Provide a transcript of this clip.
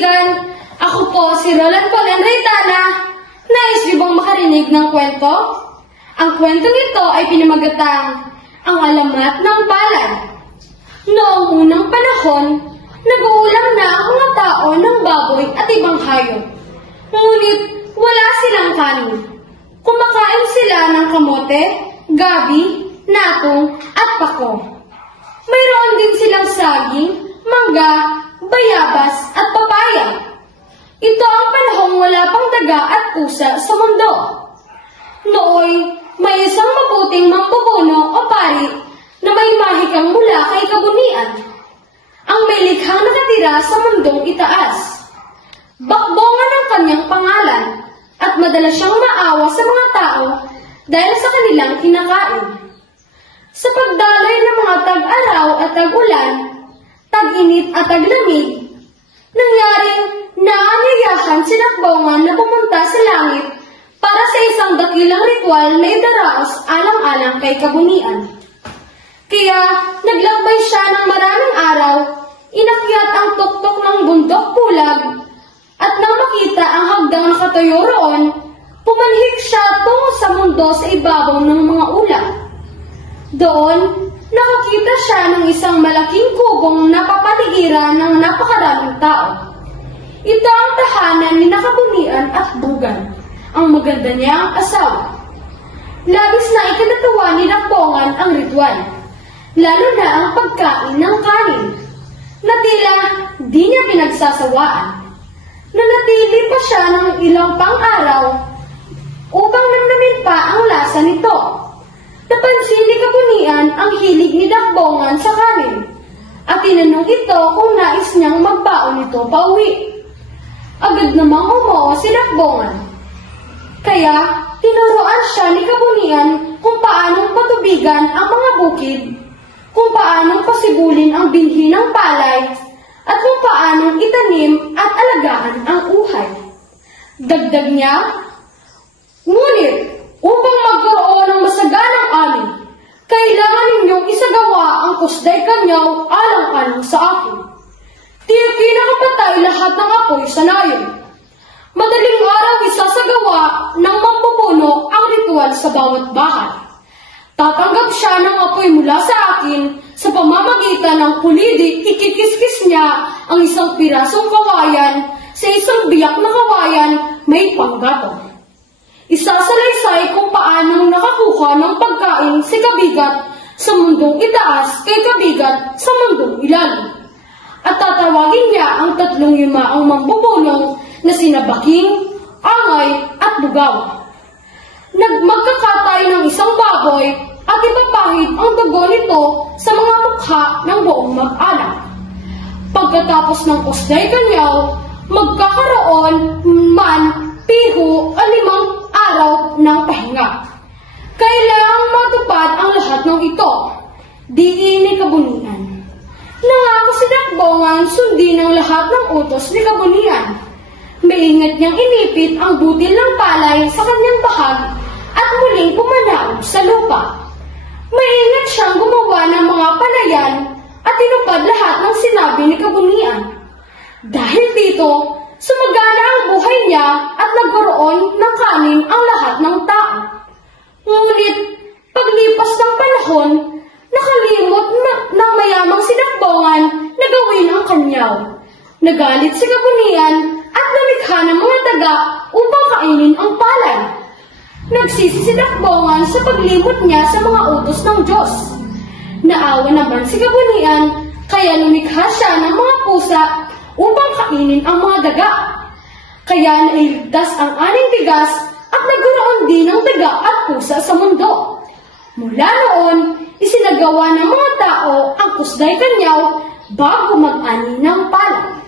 kaibigan! Ako po si Roland Colen Reytana. Nais niyo bang makarinig ng kwento? Ang kwentong ito ay pinamagatang Ang Alamat ng Palay. Noong unang panahon, nag-uulam na ang mga tao ng baboy at ibang hayop. Ngunit wala silang kanin. Kumakain sila ng kamote, gabi, natong at pako. Mayroon din silang saging, mangga, bayabas at papaya. Ito ang panahong wala pang daga at pusa sa mundo. Nooy, may isang mabuting mampupuno o pari na may mahikang mula kay kabunian. Ang may likhang nakatira sa mundong itaas. Bakbongan ang kanyang pangalan at madalas siyang maawa sa mga tao dahil sa kanilang kinakain. Sa pagdaloy ng mga tag-araw at tag-ulan, tag-init at tag-lamig, nangyaring naanyayahan si Dakbongan na pumunta sa langit para sa isang dakilang ritual na idaraos alang-alang kay kabunian. Kaya naglakbay siya ng maraming araw, inakyat ang tuktok ng bundok pulag, at nang makita ang hagdang nakatayo roon, pumanhik siya tungo sa mundo sa ibabaw ng mga ulap. Doon, nakakita siya ng isang malaking kubong napapaligiran ng napakaraming tao. Ito ang tahanan ni Kabunian at Bugan, ang maganda niyang asawa. Labis na ikinatuwa ni Dakbongan ang ritual, lalo na ang pagkain ng kanin, na tila di niya pinagsasawaan. Nanatili pa siya ng ilang pang-araw upang namnamin pa ang lasa nito. Napansin ni Kabunian ang hilig ni Dakbongan sa kanin, at tinanong ito kung nais niyang magbaon nito pauwi. Agad namang umoo si Dakbongan. Kaya tinuruan siya ni Kabunian kung paanong patubigan ang mga bukid, kung paanong pasibulin ang binhi ng palay, at kung paanong itanim at alagaan ang uhay. Dagdag niya, ngunit upang magkaroon ng masaganang ani, kailangan ninyong isagawa ang kusday kanyaw alang-alang sa akin. Tiyakin na kapatay lahat ng apoy sa nayon. Madaling araw isasagawa ng mampupuno ang ritual sa bawat bahay. Tatanggap siya ng apoy mula sa akin sa pamamagitan ng pulidi, ikikiskis niya ang isang pirasong kawayan sa isang biyak na kawayan may panggatong. Isasalaysay kung paanong nakakuha ng pagkain si kabigat sa mundong itaas kay kabigat sa mundong ilalim. At tatawagin niya ang 3 yumaang mampupunong na sina Baking, Angay at Bugaw. Magkakatay ng isang baboy at ipapahid ang dugo nito sa mga mukha ng buong mag-anak. Pagkatapos ng kusday kanyaw, magkakaroon man piho o 5 araw ng pahinga. Kailangang matupad ang lahat ng ito. Diin ni Kabunian. Nangako si Dakbongan sundin ang lahat ng utos ni Kabunian. Maingat niyang inipit ang butil ng palay sa kanyang bahag at muling pumanaog sa lupa. Maingat siyang gumawa ng mga palayan at tinupad lahat ng sinabi ni Kabunian. Dahil dito, sumagana ang buhay niya at nagkaroon ng kanin ang lahat ng tao. Ngunit, paglipas ng panahon, nakalimot ng mayamang si Dakbongan na gawin ang kanyaw. Nagalit si Kabunian at namikha ng mga daga upang kainin ang palay. Nagsisi si Dakbongan sa paglimot niya sa mga utos ng Diyos. Naawa naman si Kabunian, kaya lumikha siya ng mga pusa upang kainin ang mga daga. Kaya nailigtas ang aning bigas at nagkaroon din ng daga at pusa sa mundo. Mula noon, isinagawa ng mga tao ang kusday kanyaw bago mag-ani ng palay.